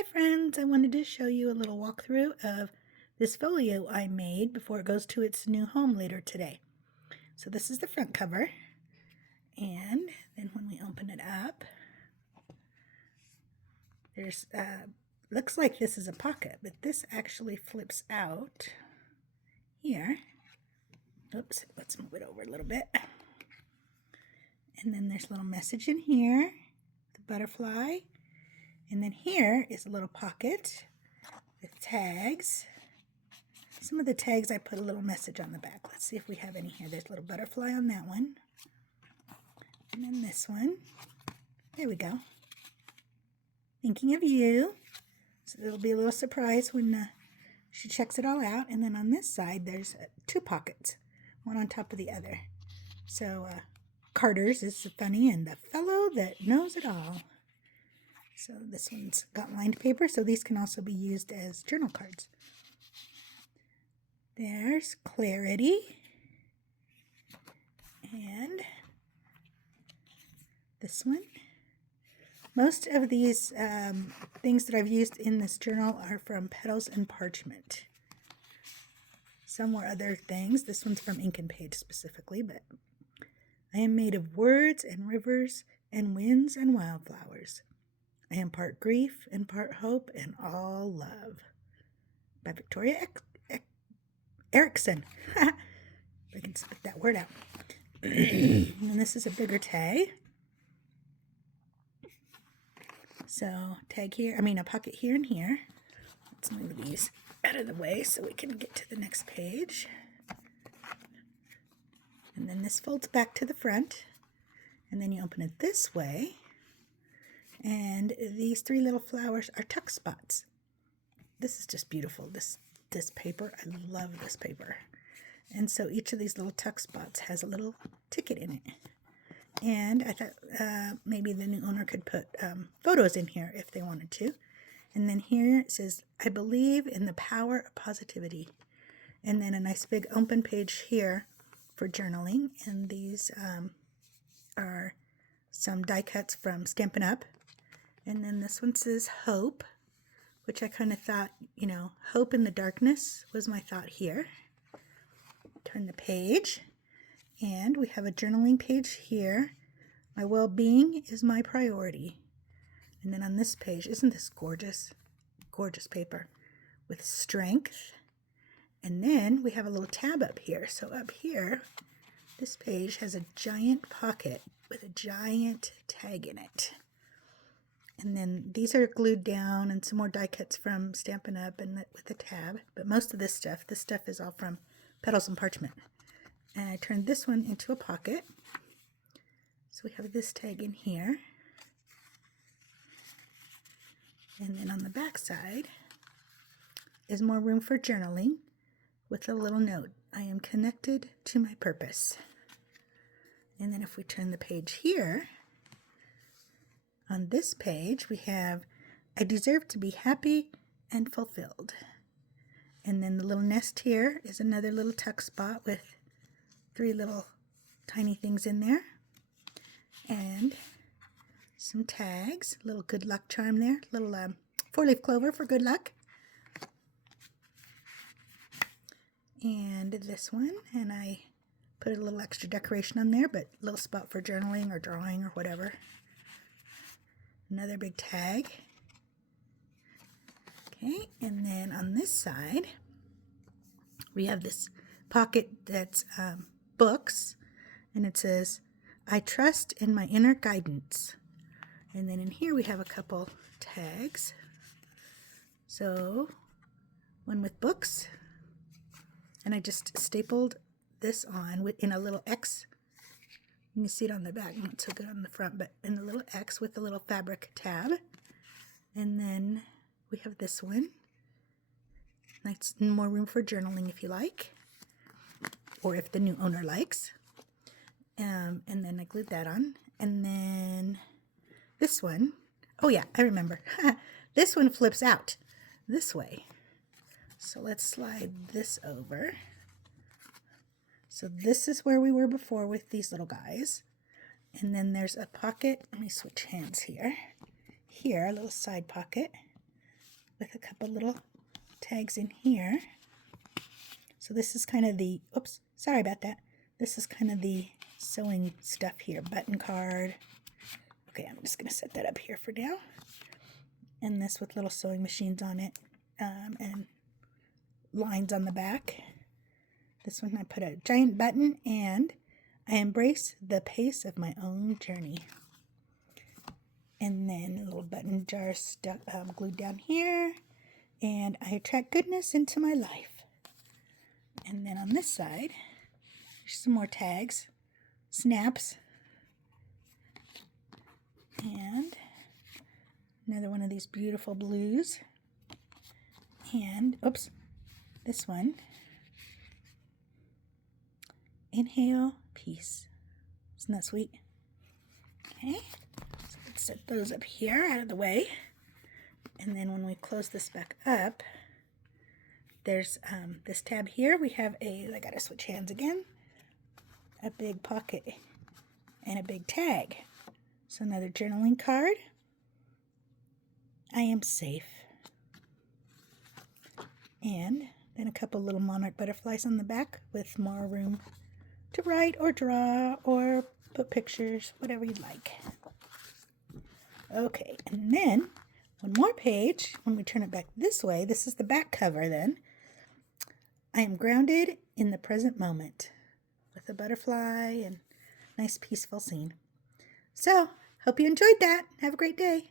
Hi friends, I wanted to show you a little walkthrough of this folio I made before it goes to its new home later today. So this is the front cover, and then when we open it up, there's looks like this is a pocket, but this actually flips out here. Oops, let's move it over a little bit. And then there's a little message in here, the butterfly. And then here is a little pocket with tags. Some of the tags I put a little message on the back. Let's see if we have any here. There's a little butterfly on that one. And then this one. There we go. Thinking of you. So it'll be a little surprise when she checks it all out. And then on this side, there's two pockets, one on top of the other. So Carter's is funny, and the fellow that knows it all. So this one's got lined paper, so these can also be used as journal cards. There's Clarity. And this one. Most of these things that I've used in this journal are from Petals and Parchment. Some were other things. This one's from Ink and Page specifically, but I am made of words and rivers and winds and wildflowers. I am part grief and part hope and all love. By Victoria Erickson. If I can spit that word out. And this is a bigger tag. So tag here, a pocket here and here. Let's move these out of the way so we can get to the next page. And then this folds back to the front. And then you open it this way. And these three little flowers are tuck spots. This is just beautiful. This paper, I love this paper. And so each of these little tuck spots has a little ticket in it. And I thought maybe the new owner could put photos in here if they wanted to. And then here it says, I believe in the power of positivity. And then a nice big open page here for journaling. And these are some die cuts from Stampin' Up! And then this one says hope, which I kind of thought, hope in the darkness was my thought here. Turn the page, and we have a journaling page here. My well-being is my priority. And then on this page, isn't this gorgeous? Gorgeous paper with strength. And then we have a little tab up here. So up here, this page has a giant pocket with a giant tag in it. And then these are glued down, and some more die cuts from Stampin' Up! And with a tab. But most of this stuff is all from Petals and Parchment. And I turned this one into a pocket. So we have this tag in here. And then on the back side is more room for journaling with a little note. I am connected to my purpose. And then if we turn the page here, on this page, we have, I deserve to be happy and fulfilled. And then the little nest here is another little tuck spot with three little tiny things in there. And some tags, little good luck charm there, little 4-leaf clover for good luck. And this one, and I put a little extra decoration on there, but a little spot for journaling or drawing or whatever. Another big tag. Okay, and then on this side, we have this pocket that's books, and it says, I trust in my inner guidance. And then in here we have a couple tags. So, one with books, and I just stapled this on in a little X. You can see it on the back, not so good on the front, but in a little X with a little fabric tab. And then we have this one. Nice, more room for journaling if you like, or if the new owner likes. And then I glued that on. And then this one, oh yeah, I remember. This one flips out this way. So let's slide this over. So this is where we were before with these little guys. And then there's a pocket. Let me switch hands here. Here, a little side pocket with a couple little tags in here. So this is kind of the, oops, sorry about that. This is kind of the sewing stuff here, button card. Okay, I'm just going to set that up here for now. And this with little sewing machines on it and lines on the back. This one I put a giant button, and I embrace the pace of my own journey. And then a little button jar stuck, glued down here. And I attract goodness into my life. And then on this side, there's some more tags, snaps, and another one of these beautiful blues. And, oops, this one. Inhale, peace. Isn't that sweet? Okay, so let's set those up here out of the way. And then when we close this back up, there's this tab here. We have I gotta switch hands again, a big pocket and a big tag. So another journaling card. I am safe. And then a couple little monarch butterflies on the back with more room to write or draw or put pictures, whatever you'd like. Okay, and then one more page. When we turn it back this way, this is the back cover then. I am grounded in the present moment with a butterfly and nice peaceful scene. So, hope you enjoyed that. Have a great day.